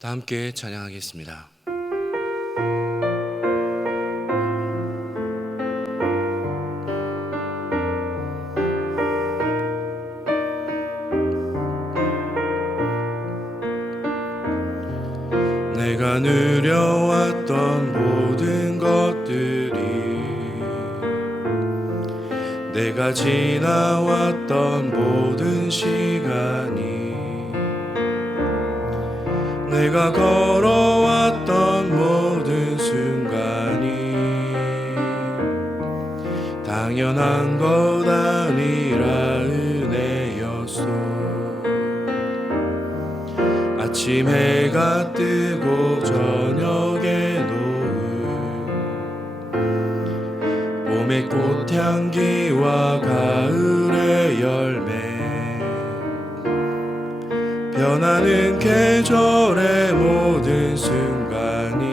다 함께 찬양하겠습니다. 내가 누려왔던 모든 것들이, 내가 지나왔던 모든 시간이, 내가 걸어왔던 모든 순간이 당연한 것 아니라 은혜였소. 아침 해가 뜨고 저녁에 노을, 봄의 꽃향기와 가을의 열매, 변하는 계절의 모든 순간이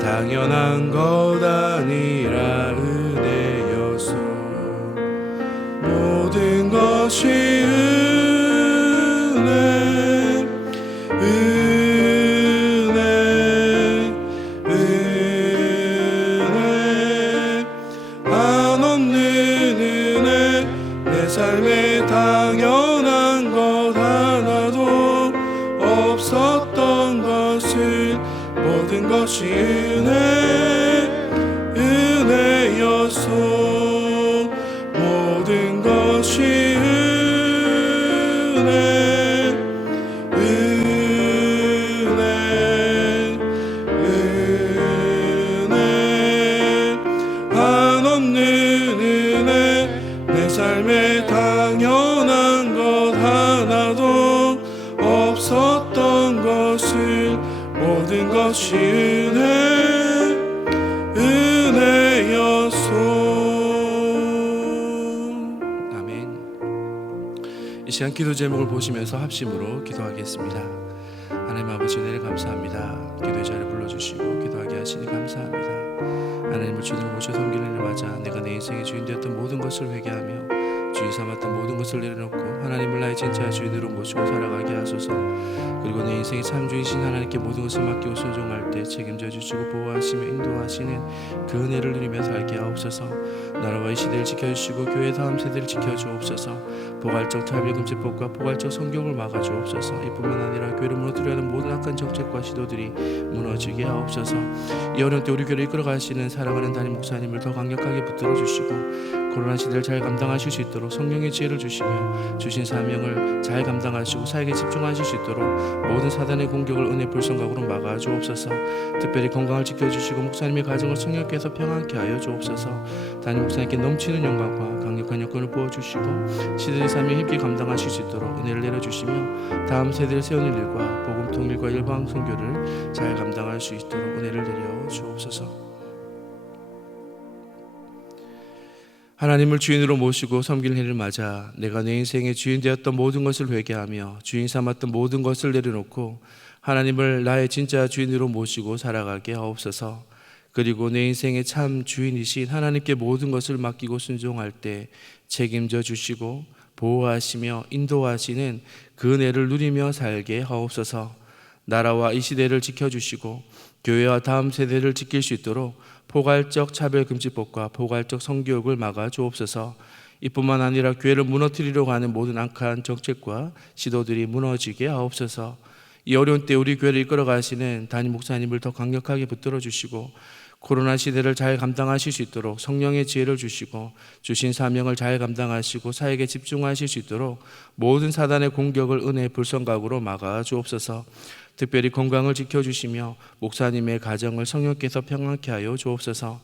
당연한 것 아니라 은혜였소. 모든 것이 은혜, 은혜, 은혜, 한없는 은혜. 내 삶에 당연한 것 하나도 없었던 것을, 모든 것이 은혜, 은혜였소. 모든 것이 은혜, 은혜, 은혜, 한없는 은혜. 내 삶에 당연한 것 하나도 없었던 것을, 모든 것이 은혜, 은혜였소. 아멘. 이 시간 기도 제목을 보시면서 합심으로 기도하겠습니다. 하나님 아버지, 은혜를 감사합니다. 기도의 자리를 불러주시고 기도하게 하시니 감사합니다. 하나님을 주님을 모셔 섬기는 일 맞아 내가 내 인생의 주인 되었던 모든 것을 회개하며 주 주인 삼았던 모든 것을 내려놓고 하나님을 나의 진짜 주인으로 모시고 살아가게 하소서. 그리고 내 인생의 참 주인이신 하나님께 모든 것을 맡기고 순종할 때 책임져 주시고 보호하시며 인도하시는 그 은혜를 누리며 살게 하옵소서. 나라와 이 시대를 지켜주시고 교회 다음 세대를 지켜주옵소서. 포괄적 차별금지법과 포괄적 성경을 막아주옵소서. 이뿐만 아니라 교회를 무너뜨려 하는 모든 악한 정책과 시도들이 무너지게 하옵소서. 이 어려운 때 우리 교회를 이끌어 가시는 사랑하는 담임 목사님을 더 강력하게 붙들어 주시고 코로나 시대를 잘 감당하실 수 있도록 성령의 지혜를 주시며 주신 사명을 잘 감당하시고 사역에 집중하실 수 있도록 모든 사단의 공격을 은혜 불성각으로 막아 주옵소서. 특별히 건강을 지켜주시고 목사님의 가정을 성령께서 평안케 하여 주옵소서. 담임 목사님께 넘치는 영광과 강력한 여건을 부어주시고 시대의 사명 힘께 감당하실 수 있도록 은혜를 내려주시며 다음 세대를 세우는 일과 복음 통일과 일방 선교를 잘 감당할 수 있도록 은혜를 내려 주옵소서. 하나님을 주인으로 모시고 섬길 해를 맞아 내가 내 인생의 주인 되었던 모든 것을 회개하며 주인 삼았던 모든 것을 내려놓고 하나님을 나의 진짜 주인으로 모시고 살아가게 하옵소서. 그리고 내 인생의 참 주인이신 하나님께 모든 것을 맡기고 순종할 때 책임져 주시고 보호하시며 인도하시는 그 은혜를 누리며 살게 하옵소서. 나라와 이 시대를 지켜주시고 교회와 다음 세대를 지킬 수 있도록 포괄적 차별금지법과 포괄적 성교육을 막아 주옵소서. 이뿐만 아니라 교회를 무너뜨리려고 하는 모든 악한 정책과 시도들이 무너지게 하옵소서. 이 어려운 때 우리 교회를 이끌어 가시는 담임 목사님을 더 강력하게 붙들어 주시고 코로나 시대를 잘 감당하실 수 있도록 성령의 지혜를 주시고 주신 사명을 잘 감당하시고 사역에 집중하실 수 있도록 모든 사단의 공격을 은혜의 불성각으로 막아 주옵소서. 특별히 건강을 지켜주시며 목사님의 가정을 성령께서 평안케 하여 주옵소서.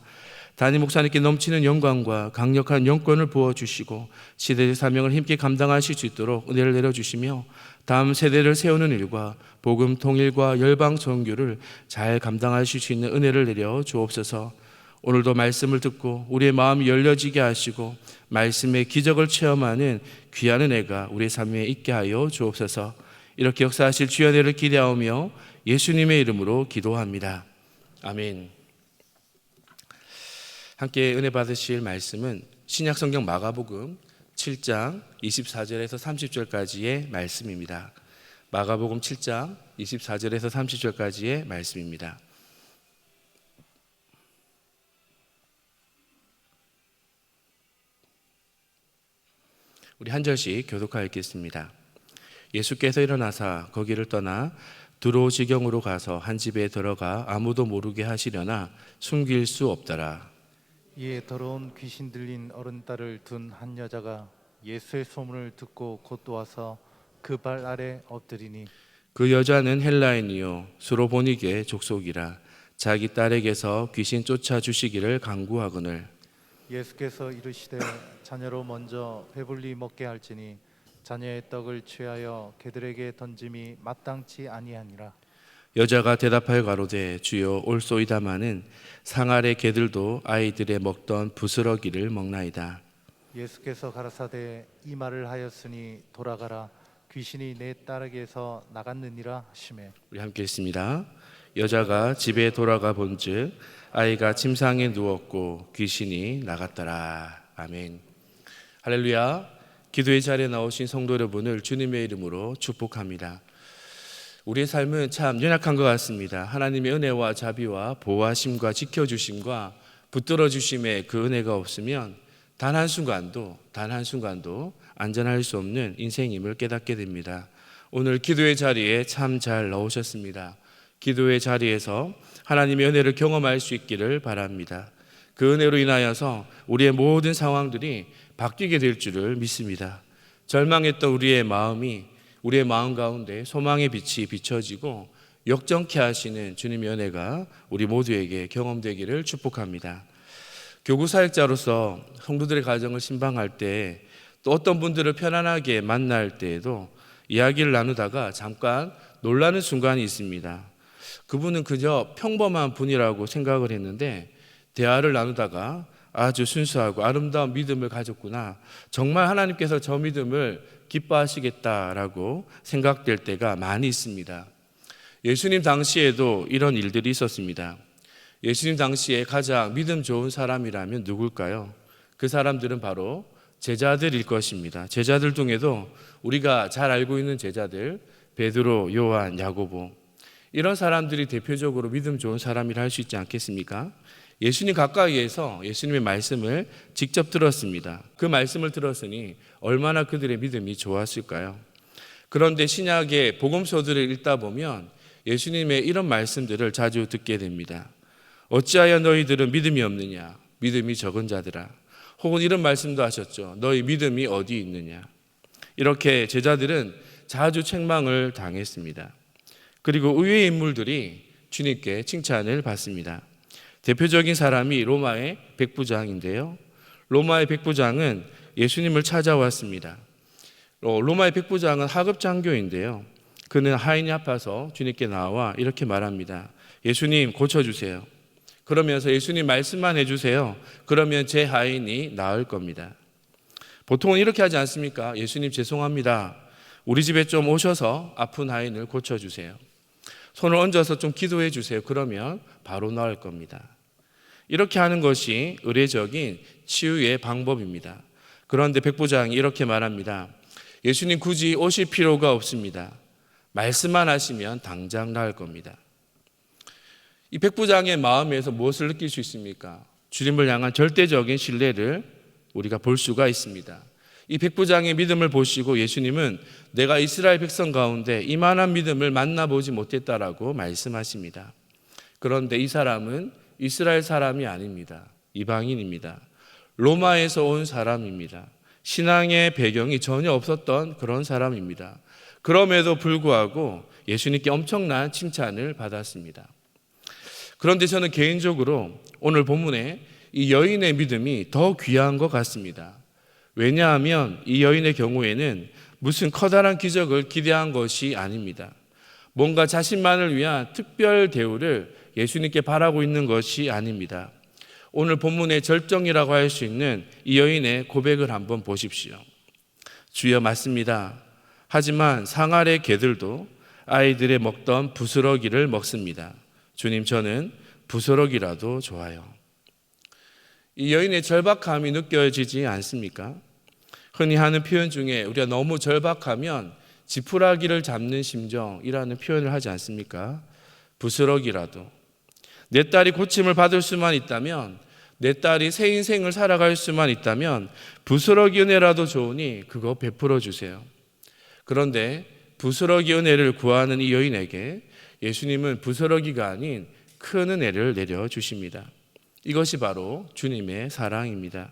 담임 목사님께 넘치는 영광과 강력한 영권을 부어주시고 시대의 사명을 힘께 감당하실 수 있도록 은혜를 내려주시며 다음 세대를 세우는 일과 복음 통일과 열방 선교를 잘 감당하실 수 있는 은혜를 내려 주옵소서. 오늘도 말씀을 듣고 우리의 마음이 열려지게 하시고 말씀의 기적을 체험하는 귀한 은혜가 우리의 삶에 있게 하여 주옵소서. 이렇게 역사하실 주의 은혜를 기대하오며 예수님의 이름으로 기도합니다. 아멘. 함께 은혜 받으실 말씀은 신약성경 마가복음 7장 24절에서 30절까지의 말씀입니다. 마가복음 7장 24절에서 30절까지의 말씀입니다. 우리 한 절씩 교독하여 읽겠습니다. 예수께서 일어나사 거기를 떠나 두로 지경으로 가서 한 집에 들어가 아무도 모르게 하시려나 숨길 수 없더라. 이에 더러운 귀신 들린 어른딸을 둔 한 여자가 예수의 소문을 듣고 곧 와서 그 발 아래 엎드리니 그 여자는 헬라인이요 수로보니게 족속이라 자기 딸에게서 귀신 쫓아 주시기를 간구하거늘 예수께서 이르시되 자녀로 먼저 배불리 먹게 할지니 자녀의 떡을 취하여 개들에게 던짐이 마땅치 아니하니라. 여자가 대답하여 가로되 주여 올소이다마는 상 아래 개들도 아이들의 먹던 부스러기를 먹나이다. 예수께서 가라사대 이 말을 하였으니 돌아가라 귀신이 내 딸에게서 나갔느니라 하시매. 우리 함께 읽습니다. 여자가 집에 돌아가 본즉 아이가 침상에 누웠고 귀신이 나갔더라. 아멘. 할렐루야. 기도의 자리에 나오신 성도 여러분을 주님의 이름으로 축복합니다. 우리의 삶은 참 연약한 것 같습니다. 하나님의 은혜와 자비와 보호하심과 지켜주심과 붙들어주심의 그 은혜가 없으면 단 한순간도 안전할 수 없는 인생임을 깨닫게 됩니다. 오늘 기도의 자리에 참 잘 나오셨습니다. 기도의 자리에서 하나님의 은혜를 경험할 수 있기를 바랍니다. 그 은혜로 인하여서 우리의 모든 상황들이 바뀌게 될 줄을 믿습니다. 절망했던 우리의 마음 가운데 소망의 빛이 비춰지고 역정케 하시는 주님의 은혜가 우리 모두에게 경험되기를 축복합니다. 교구 사역자로서 성도들의 가정을 신방할 때 또 어떤 분들을 편안하게 만날 때에도 이야기를 나누다가 잠깐 놀라는 순간이 있습니다. 그분은 그저 평범한 분이라고 생각을 했는데 대화를 나누다가 아주 순수하고 아름다운 믿음을 가졌구나, 정말 하나님께서 저 믿음을 기뻐하시겠다라고 생각될 때가 많이 있습니다. 예수님 당시에도 이런 일들이 있었습니다. 예수님 당시에 가장 믿음 좋은 사람이라면 누굴까요? 그 사람들은 바로 제자들일 것입니다. 제자들 중에도 우리가 잘 알고 있는 제자들, 베드로, 요한, 야고보, 이런 사람들이 대표적으로 믿음 좋은 사람이라 할 수 있지 않겠습니까? 예수님 가까이에서 예수님의 말씀을 직접 들었습니다. 그 말씀을 들었으니 얼마나 그들의 믿음이 좋았을까요? 그런데 신약의 복음서들을 읽다 보면 예수님의 이런 말씀들을 자주 듣게 됩니다. 어찌하여 너희들은 믿음이 없느냐? 믿음이 적은 자들아. 혹은 이런 말씀도 하셨죠. 너희 믿음이 어디 있느냐? 이렇게 제자들은 자주 책망을 당했습니다. 그리고 의외의 인물들이 주님께 칭찬을 받습니다. 대표적인 사람이 로마의 백부장인데요. 로마의 백부장은 예수님을 찾아왔습니다. 로마의 백부장은 하급 장교인데요. 그는 하인이 아파서 주님께 나와 이렇게 말합니다. 예수님 고쳐주세요. 그러면서 예수님 말씀만 해주세요. 그러면 제 하인이 나을 겁니다. 보통은 이렇게 하지 않습니까? 예수님 죄송합니다. 우리 집에 좀 오셔서 아픈 하인을 고쳐주세요. 손을 얹어서 좀 기도해 주세요. 그러면 바로 나을 겁니다. 이렇게 하는 것이 의례적인 치유의 방법입니다. 그런데 백부장이 이렇게 말합니다. 예수님 굳이 오실 필요가 없습니다. 말씀만 하시면 당장 나을 겁니다. 이 백부장의 마음에서 무엇을 느낄 수 있습니까? 주님을 향한 절대적인 신뢰를 우리가 볼 수가 있습니다. 이 백부장의 믿음을 보시고 예수님은 내가 이스라엘 백성 가운데 이만한 믿음을 만나보지 못했다라고 말씀하십니다. 그런데 이 사람은 이스라엘 사람이 아닙니다. 이방인입니다. 로마에서 온 사람입니다. 신앙의 배경이 전혀 없었던 그런 사람입니다. 그럼에도 불구하고 예수님께 엄청난 칭찬을 받았습니다. 그런데 저는 개인적으로 오늘 본문에 이 여인의 믿음이 더 귀한 것 같습니다. 왜냐하면 이 여인의 경우에는 무슨 커다란 기적을 기대한 것이 아닙니다. 뭔가 자신만을 위한 특별 대우를 예수님께 바라고 있는 것이 아닙니다. 오늘 본문의 절정이라고 할 수 있는 이 여인의 고백을 한번 보십시오. 주여 맞습니다. 하지만 상 아래 개들도 아이들의 먹던 부스러기를 먹습니다. 주님 저는 부스러기라도 좋아요. 이 여인의 절박함이 느껴지지 않습니까? 흔히 하는 표현 중에 우리가 너무 절박하면 지푸라기를 잡는 심정이라는 표현을 하지 않습니까? 부스러기라도. 내 딸이 고침을 받을 수만 있다면, 내 딸이 새 인생을 살아갈 수만 있다면 부스러기 은혜라도 좋으니 그거 베풀어 주세요. 그런데 부스러기 은혜를 구하는 이 여인에게 예수님은 부스러기가 아닌 큰 은혜를 내려주십니다. 이것이 바로 주님의 사랑입니다.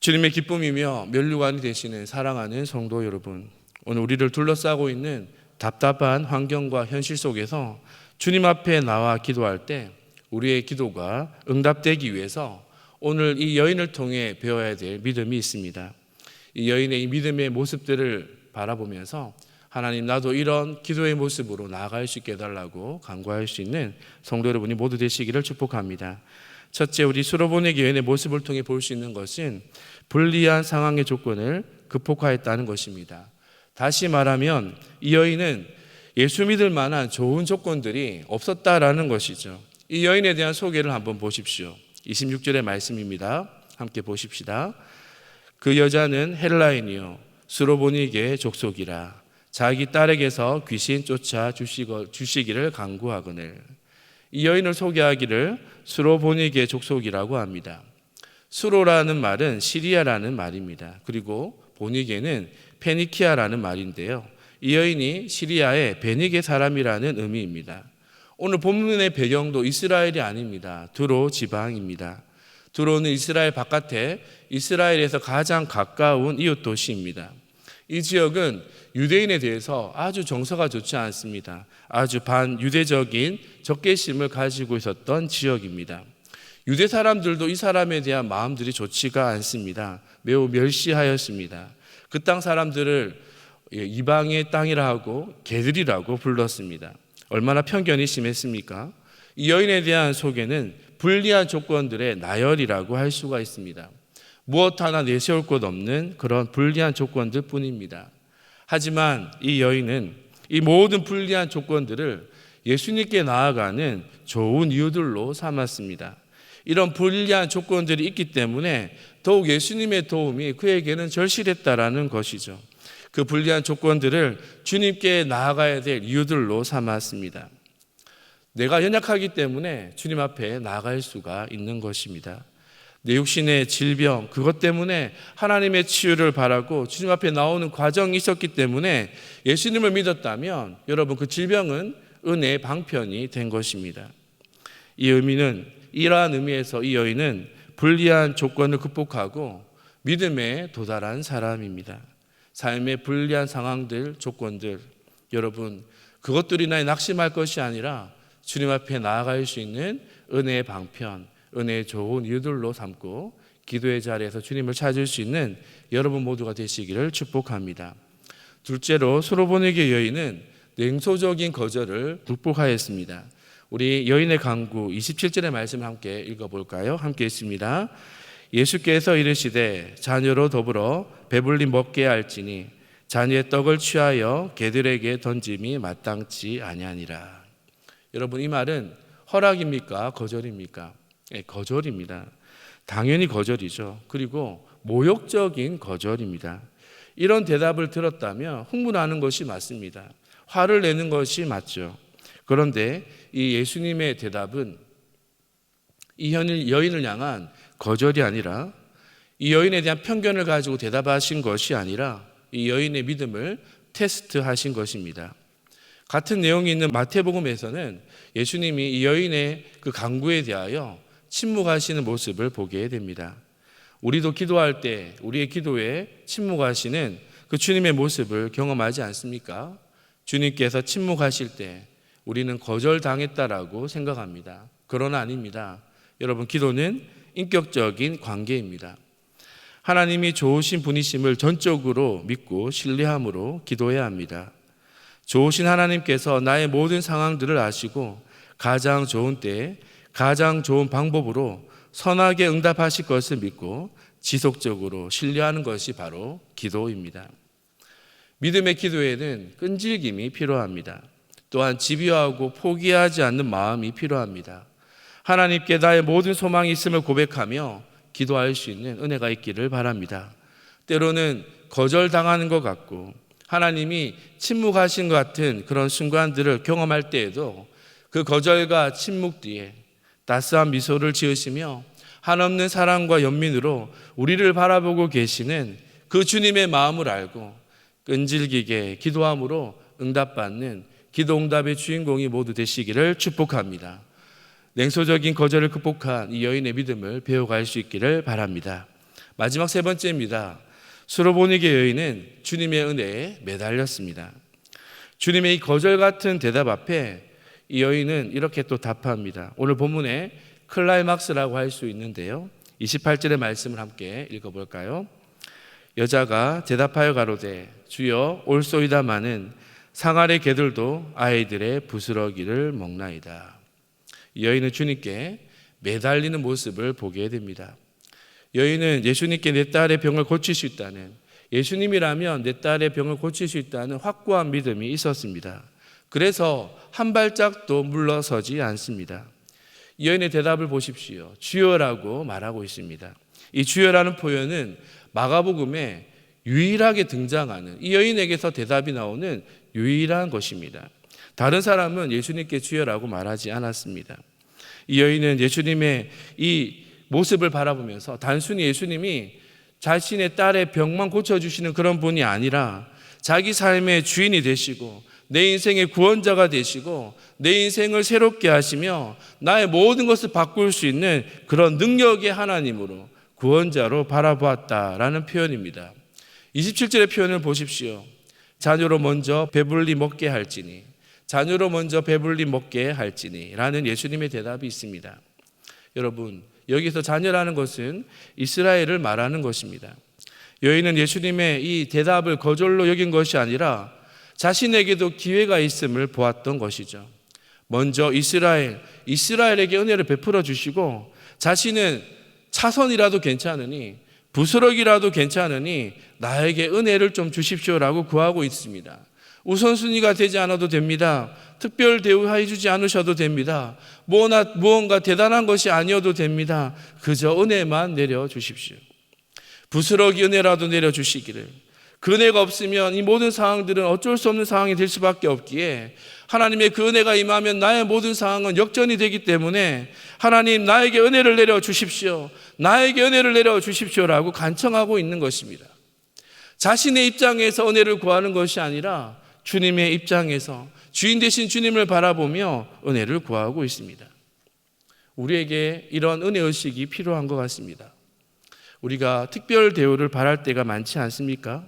주님의 기쁨이며 면류관이 되시는 사랑하는 성도 여러분, 오늘 우리를 둘러싸고 있는 답답한 환경과 현실 속에서 주님 앞에 나와 기도할 때 우리의 기도가 응답되기 위해서 오늘 이 여인을 통해 배워야 될 믿음이 있습니다. 이 여인의 이 믿음의 모습들을 바라보면서 하나님 나도 이런 기도의 모습으로 나아갈 수 있게 해달라고 간구할 수 있는 성도 여러분이 모두 되시기를 축복합니다. 첫째, 우리 수로보니 여인의 모습을 통해 볼 수 있는 것은 불리한 상황의 조건을 극복하였다는 것입니다. 다시 말하면 이 여인은 예수 믿을 만한 좋은 조건들이 없었다라는 것이죠. 이 여인에 대한 소개를 한번 보십시오. 26절의 말씀입니다. 함께 보십시다. 그 여자는 헬라인이요 수로보니게의 족속이라 자기 딸에게서 귀신 쫓아 주시기를 간구하거늘. 이 여인을 소개하기를 수로보니게의 족속이라고 합니다. 수로라는 말은 시리아라는 말입니다. 그리고 보니게는 페니키아라는 말인데요. 이 여인이 시리아의 베니게 사람이라는 의미입니다. 오늘 본문의 배경도 이스라엘이 아닙니다. 두로 지방입니다. 두로는 이스라엘 바깥에 이스라엘에서 가장 가까운 이웃 도시입니다. 이 지역은 유대인에 대해서 아주 정서가 좋지 않습니다. 아주 반유대적인 적개심을 가지고 있었던 지역입니다. 유대 사람들도 이 사람에 대한 마음들이 좋지가 않습니다. 매우 멸시하였습니다. 그 땅 사람들을 이방의 땅이라 하고 개들이라고 불렀습니다. 얼마나 편견이 심했습니까? 이 여인에 대한 소개는 불리한 조건들의 나열이라고 할 수가 있습니다. 무엇 하나 내세울 것 없는 그런 불리한 조건들 뿐입니다. 하지만 이 여인은 이 모든 불리한 조건들을 예수님께 나아가는 좋은 이유들로 삼았습니다. 이런 불리한 조건들이 있기 때문에 더욱 예수님의 도움이 그에게는 절실했다라는 것이죠. 그 불리한 조건들을 주님께 나아가야 될 이유들로 삼았습니다. 내가 연약하기 때문에 주님 앞에 나아갈 수가 있는 것입니다. 내 육신의 질병, 그것 때문에 하나님의 치유를 바라고 주님 앞에 나오는 과정이 있었기 때문에 예수님을 믿었다면 여러분 그 질병은 은혜의 방편이 된 것입니다. 이러한 의미에서 이 여인은 불리한 조건을 극복하고 믿음에 도달한 사람입니다. 삶의 불리한 상황들, 조건들, 여러분 그것들이 나의 낙심할 것이 아니라 주님 앞에 나아갈 수 있는 은혜의 방편, 은혜의 좋은 이유들로 삼고 기도의 자리에서 주님을 찾을 수 있는 여러분 모두가 되시기를 축복합니다. 둘째로 수로보니게 여인은 냉소적인 거절을 극복하였습니다. 우리 여인의 강구 27절의 말씀을 함께 읽어볼까요? 함께 읽습니다. 예수께서 이르시되 자녀로 더불어 배불리 먹게 할지니 자녀의 떡을 취하여 개들에게 던짐이 마땅치 아니하니라. 여러분 이 말은 허락입니까? 거절입니까? 거절입니다. 당연히 거절이죠. 그리고 모욕적인 거절입니다. 이런 대답을 들었다면 흥분하는 것이 맞습니다. 화를 내는 것이 맞죠. 그런데 이 예수님의 대답은 이 여인을 향한 거절이 아니라 이 여인에 대한 편견을 가지고 대답하신 것이 아니라 이 여인의 믿음을 테스트하신 것입니다. 같은 내용이 있는 마태복음에서는 예수님이 이 여인의 그 간구에 대하여 침묵하시는 모습을 보게 됩니다. 우리도 기도할 때 우리의 기도에 침묵하시는 그 주님의 모습을 경험하지 않습니까? 주님께서 침묵하실 때 우리는 거절당했다라고 생각합니다. 그러나 아닙니다. 여러분 기도는 인격적인 관계입니다. 하나님이 좋으신 분이심을 전적으로 믿고 신뢰함으로 기도해야 합니다. 좋으신 하나님께서 나의 모든 상황들을 아시고 가장 좋은 때에 가장 좋은 방법으로 선하게 응답하실 것을 믿고 지속적으로 신뢰하는 것이 바로 기도입니다. 믿음의 기도에는 끈질김이 필요합니다. 또한 집요하고 포기하지 않는 마음이 필요합니다. 하나님께 나의 모든 소망이 있음을 고백하며 기도할 수 있는 은혜가 있기를 바랍니다. 때로는 거절당하는 것 같고 하나님이 침묵하신 것 같은 그런 순간들을 경험할 때에도 그 거절과 침묵 뒤에 따스한 미소를 지으시며 한없는 사랑과 연민으로 우리를 바라보고 계시는 그 주님의 마음을 알고 끈질기게 기도함으로 응답받는 기도응답의 주인공이 모두 되시기를 축복합니다. 냉소적인 거절을 극복한 이 여인의 믿음을 배워갈 수 있기를 바랍니다. 마지막 세 번째입니다. 수로보니게 여인은 주님의 은혜에 매달렸습니다. 주님의 이 거절 같은 대답 앞에 이 여인은 이렇게 또 답합니다. 오늘 본문에 클라이막스라고 할 수 있는데요. 28절의 말씀을 함께 읽어볼까요? 여자가 대답하여 가로되 주여 올소이다마는 상아래 개들도 아이들의 부스러기를 먹나이다. 이 여인은 주님께 매달리는 모습을 보게 됩니다. 여인은 예수님께 내 딸의 병을 고칠 수 있다는, 예수님이라면 내 딸의 병을 고칠 수 있다는 확고한 믿음이 있었습니다. 그래서 한 발짝도 물러서지 않습니다. 이 여인의 대답을 보십시오. 주여라고 말하고 있습니다. 이 주여라는 표현은 마가복음에 유일하게 등장하는, 이 여인에게서 대답이 나오는 유일한 것입니다. 다른 사람은 예수님께 주여라고 말하지 않았습니다. 이 여인은 예수님의 이 모습을 바라보면서 단순히 예수님이 자신의 딸의 병만 고쳐주시는 그런 분이 아니라 자기 삶의 주인이 되시고 내 인생의 구원자가 되시고 내 인생을 새롭게 하시며 나의 모든 것을 바꿀 수 있는 그런 능력의 하나님으로, 구원자로 바라보았다라는 표현입니다. 27절의 표현을 보십시오. 자녀로 먼저 배불리 먹게 할지니, 자녀로 먼저 배불리 먹게 할지니 라는 예수님의 대답이 있습니다. 여러분, 여기서 자녀라는 것은 이스라엘을 말하는 것입니다. 여인은 예수님의 이 대답을 거절로 여긴 것이 아니라 자신에게도 기회가 있음을 보았던 것이죠. 먼저 이스라엘에게 은혜를 베풀어 주시고 자신은 차선이라도 괜찮으니 부스러기라도 괜찮으니 나에게 은혜를 좀 주십시오라고 구하고 있습니다. 우선순위가 되지 않아도 됩니다. 특별 대우해 주지 않으셔도 됩니다. 무언가 대단한 것이 아니어도 됩니다. 그저 은혜만 내려주십시오. 부스러기 은혜라도 내려주시기를. 그 은혜가 없으면 이 모든 상황들은 어쩔 수 없는 상황이 될 수밖에 없기에 하나님의 그 은혜가 임하면 나의 모든 상황은 역전이 되기 때문에 하나님 나에게 은혜를 내려주십시오. 나에게 은혜를 내려주십시오라고 간청하고 있는 것입니다. 자신의 입장에서 은혜를 구하는 것이 아니라 주님의 입장에서 주인 되신 주님을 바라보며 은혜를 구하고 있습니다. 우리에게 이런 은혜의식이 필요한 것 같습니다. 우리가 특별 대우를 바랄 때가 많지 않습니까?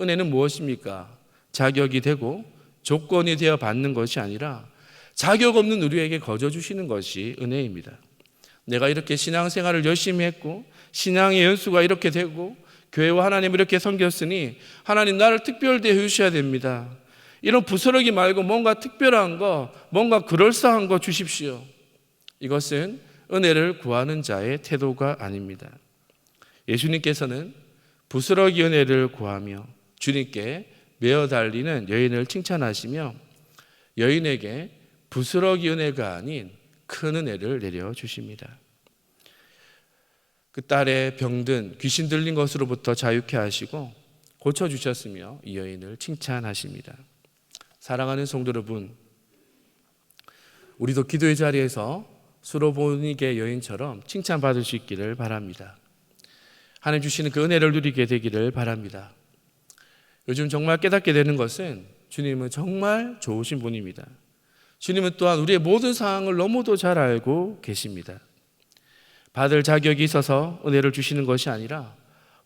은혜는 무엇입니까? 자격이 되고 조건이 되어 받는 것이 아니라 자격 없는 우리에게 거저 주시는 것이 은혜입니다. 내가 이렇게 신앙생활을 열심히 했고 신앙의 연수가 이렇게 되고 교회와 하나님을 이렇게 섬겼으니 하나님 나를 특별 대우해 주셔야 됩니다. 이런 부스러기 말고 뭔가 특별한 거, 뭔가 그럴싸한 거 주십시오. 이것은 은혜를 구하는 자의 태도가 아닙니다. 예수님께서는 부스러기 은혜를 구하며 주님께 메어 달리는 여인을 칭찬하시며 여인에게 부스러기 은혜가 아닌 큰 은혜를 내려주십니다. 그 딸의 병든 귀신 들린 것으로부터 자유케 하시고 고쳐주셨으며 이 여인을 칭찬하십니다. 사랑하는 성도 여러분, 우리도 기도의 자리에서 수로보니게 여인처럼 칭찬받을 수 있기를 바랍니다. 하나님 주시는 그 은혜를 누리게 되기를 바랍니다. 요즘 정말 깨닫게 되는 것은 주님은 정말 좋으신 분입니다. 주님은 또한 우리의 모든 상황을 너무도 잘 알고 계십니다. 받을 자격이 있어서 은혜를 주시는 것이 아니라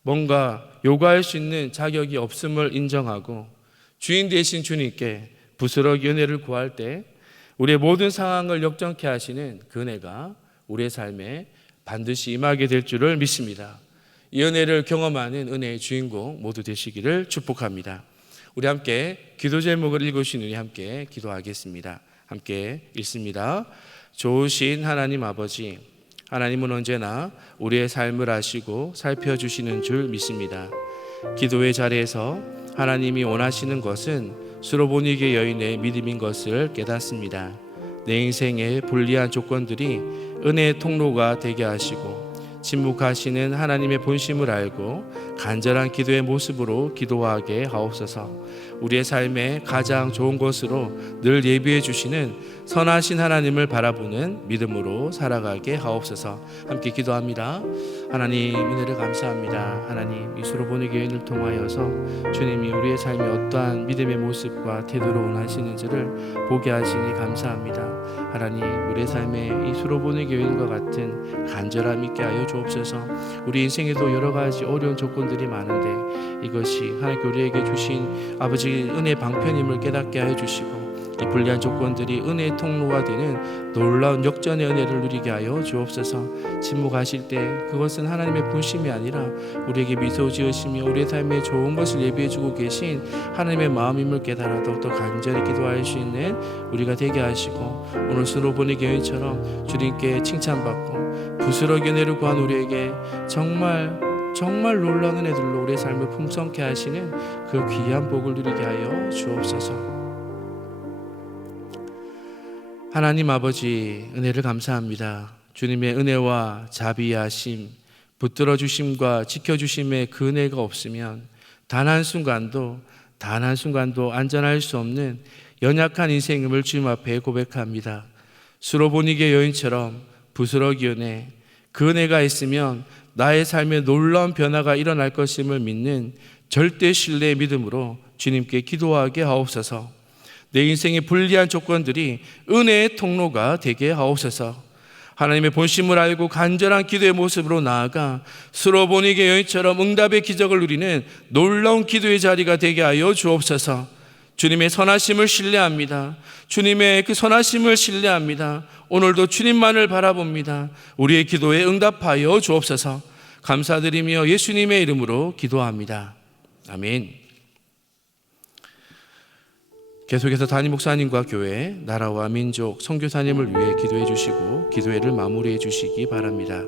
뭔가 요구할 수 있는 자격이 없음을 인정하고 주인 되신 주님께 부스러기 은혜를 구할 때 우리의 모든 상황을 역전케 하시는 그 은혜가 우리의 삶에 반드시 임하게 될 줄을 믿습니다. 이 은혜를 경험하는 은혜의 주인공 모두 되시기를 축복합니다. 우리 함께 기도 제목을 읽으신 우리 함께 기도하겠습니다. 함께 읽습니다. 좋으신 하나님 아버지, 하나님은 언제나 우리의 삶을 아시고 살펴주시는 줄 믿습니다. 기도의 자리에서 하나님이 원하시는 것은 수로보니게 여인의 믿음인 것을 깨닫습니다. 내 인생의 불리한 조건들이 은혜의 통로가 되게 하시고 침묵하시는 하나님의 본심을 알고 간절한 기도의 모습으로 기도하게 하옵소서. 우리의 삶에 가장 좋은 것으로 늘 예비해 주시는 선하신 하나님을 바라보는 믿음으로 살아가게 하옵소서. 함께 기도합니다. 하나님 은혜를 감사합니다. 하나님 이 수로보니게 여인을 통하여서 주님이 우리의 삶에 어떠한 믿음의 모습과 태도를 원하시는지를 보게 하시니 감사합니다. 하나님 우리의 삶에 이 수로보니게 여인과 같은 간절함 있게 하여 주옵소서. 우리 인생에도 여러 가지 어려운 조건들이 많은데 이것이 하나님께 우리에게 주신 아버지 은혜의 방편임을 깨닫게 하여 주시고 이 불리한 조건들이 은혜의 통로가 되는 놀라운 역전의 은혜를 누리게 하여 주옵소서. 침묵하실 때 그것은 하나님의 분심이 아니라 우리에게 미소 지으시며 우리의 삶에 좋은 것을 예비해 주고 계신 하나님의 마음임을 깨달아 더욱더 간절히 기도할 수 있는 우리가 되게 하시고 오늘 수로보니게 여인처럼 주님께 칭찬받고 부스러기 은혜를 구한 우리에게 정말 놀라운 은혜들로 우리의 삶을 풍성케 하시는 그 귀한 복을 누리게 하여 주옵소서. 하나님 아버지 은혜를 감사합니다. 주님의 은혜와 자비하심, 붙들어 주심과 지켜주심의 그 은혜가 없으면 단 한순간도 안전할 수 없는 연약한 인생임을 주님 앞에 고백합니다. 수로보니게 여인처럼 부스러기 은혜, 그 은혜가 있으면 나의 삶에 놀라운 변화가 일어날 것임을 믿는 절대 신뢰의 믿음으로 주님께 기도하게 하옵소서. 내 인생의 불리한 조건들이 은혜의 통로가 되게 하옵소서. 하나님의 본심을 알고 간절한 기도의 모습으로 나아가 수로보니게 여인처럼 응답의 기적을 누리는 놀라운 기도의 자리가 되게 하여 주옵소서. 주님의 선하심을 신뢰합니다. 주님의 그 선하심을 신뢰합니다. 오늘도 주님만을 바라봅니다. 우리의 기도에 응답하여 주옵소서. 감사드리며 예수님의 이름으로 기도합니다. 아멘. 계속해서 담임 목사님과 교회, 나라와 민족, 선교사님을 위해 기도해 주시고 기도회를 마무리해 주시기 바랍니다.